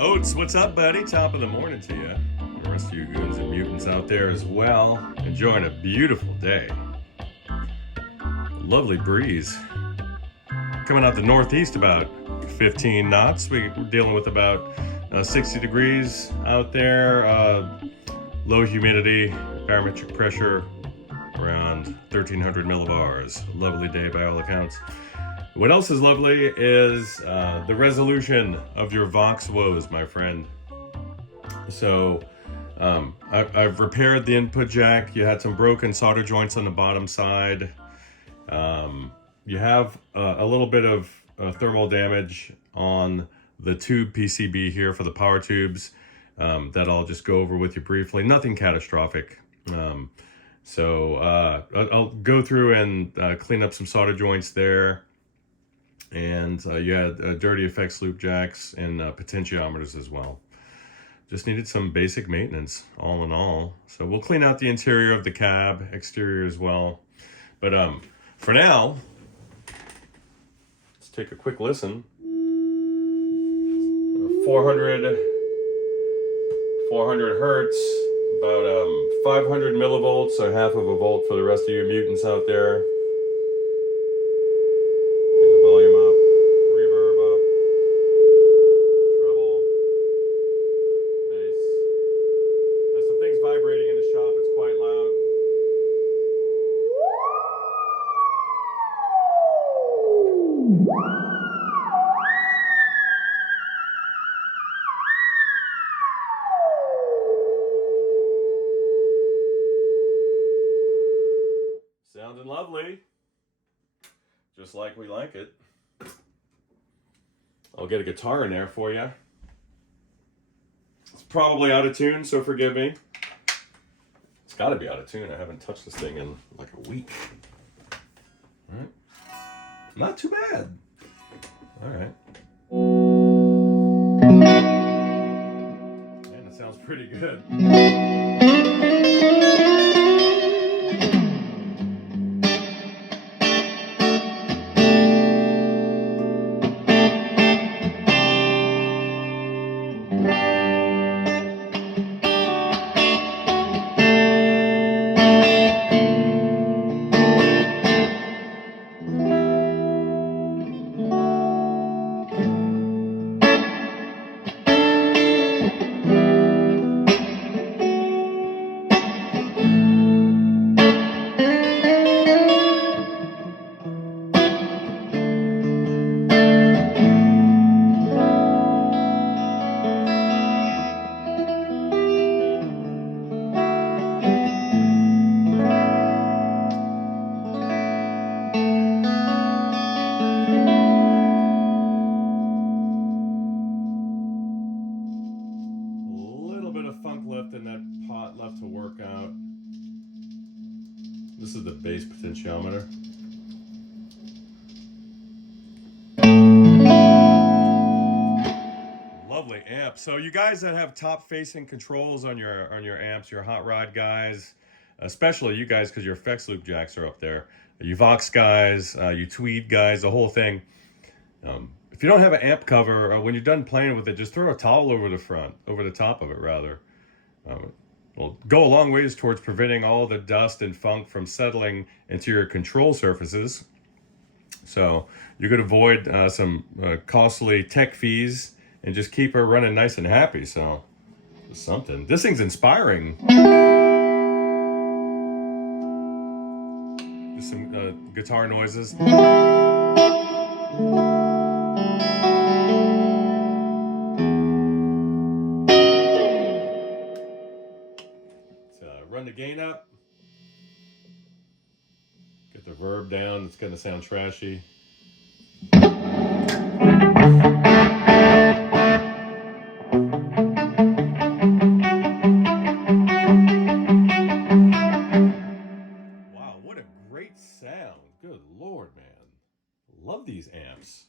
Oats, what's up, buddy? Top of the morning to you. The rest of you goons and mutants out there as well. Enjoying a beautiful day. Lovely breeze. Coming out the northeast about 15 knots. We're dealing with about 60 degrees out there. Low humidity, barometric pressure around 1300 millibars. Lovely day by all accounts. What else is lovely is the resolution of your Vox woes, my friend. So I've repaired the input jack. You had some broken solder joints on the bottom side. You have a little bit of thermal damage on the tube PCB here for the power tubes that I'll just go over with you briefly. Nothing catastrophic. So I'll go through and clean up some solder joints there. And you had dirty effects loop jacks and potentiometers as well. Just needed some basic maintenance, all in all. So we'll clean out the interior of the cab, exterior as well. But for now, let's take a quick listen. 400 hertz, about 500 millivolts, so half of a volt for the rest of you mutants out there. Sounding lovely, just like we like it. I'll get a guitar in there for you. It's probably out of tune, so forgive me. It's got to be out of tune. I haven't touched this thing in like a week. All right, not too bad. All right. Man, that sounds pretty good. This is the base potentiometer. Lovely amp. So you guys that have top-facing controls on your amps, your hot rod guys, especially you guys because your effects loop jacks are up there, you Vox guys, you Tweed guys, the whole thing. If you don't have an amp cover, when you're done playing with it, just throw a towel over the top of it rather. Will go a long ways towards preventing all the dust and funk from settling into your control surfaces. So you could avoid some costly tech fees and just keep her running nice and happy. So something. This thing's inspiring. Just some guitar noises. Run the gain up. Get the verb down. It's going to sound trashy. Wow, what a great sound. Good Lord, man. Love these amps.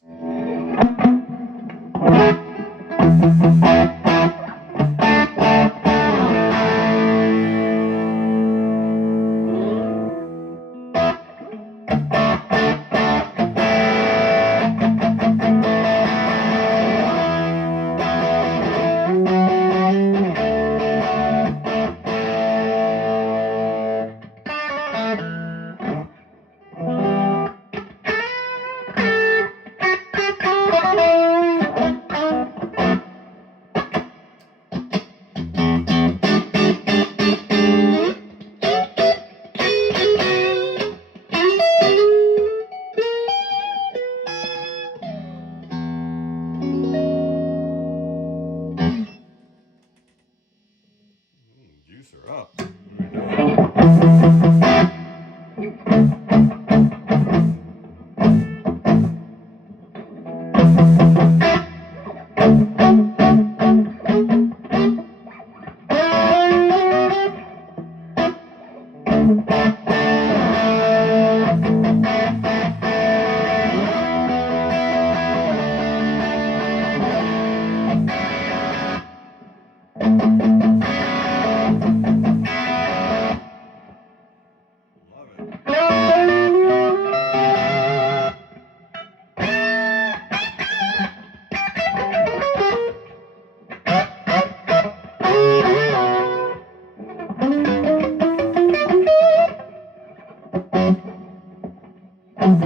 What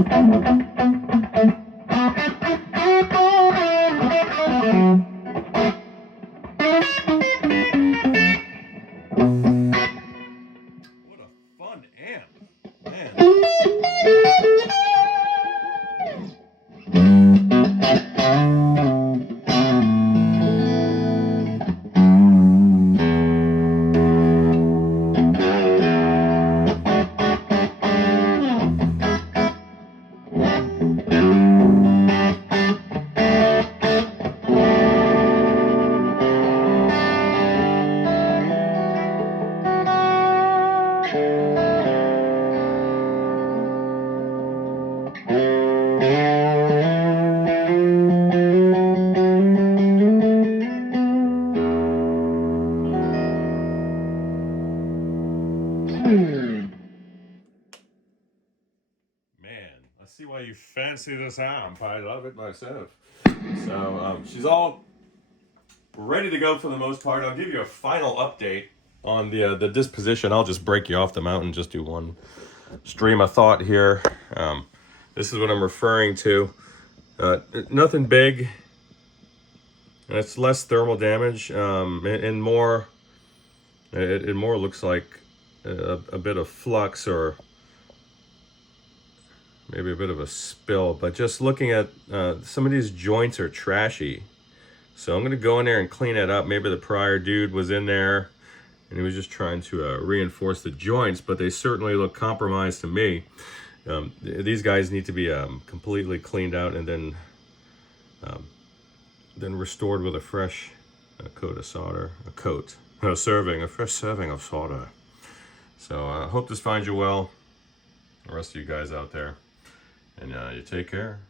a fun amp, man. I see why you fancy this amp. I love it myself. So she's all ready to go for the most part. I'll give you a final update on the disposition. I'll just break you off the mount and just do one stream of thought here. This is what I'm referring to. Nothing big. And it's less thermal damage and more. It more looks like a bit of flux or maybe a bit of a spill, but just looking at some of these joints are trashy. So I'm going to go in there and clean it up. Maybe the prior dude was in there and he was just trying to reinforce the joints, but they certainly look compromised to me. These guys need to be completely cleaned out and then restored with a fresh coat of solder, a fresh serving of solder. So I hope this finds you well, the rest of you guys out there. And you take care.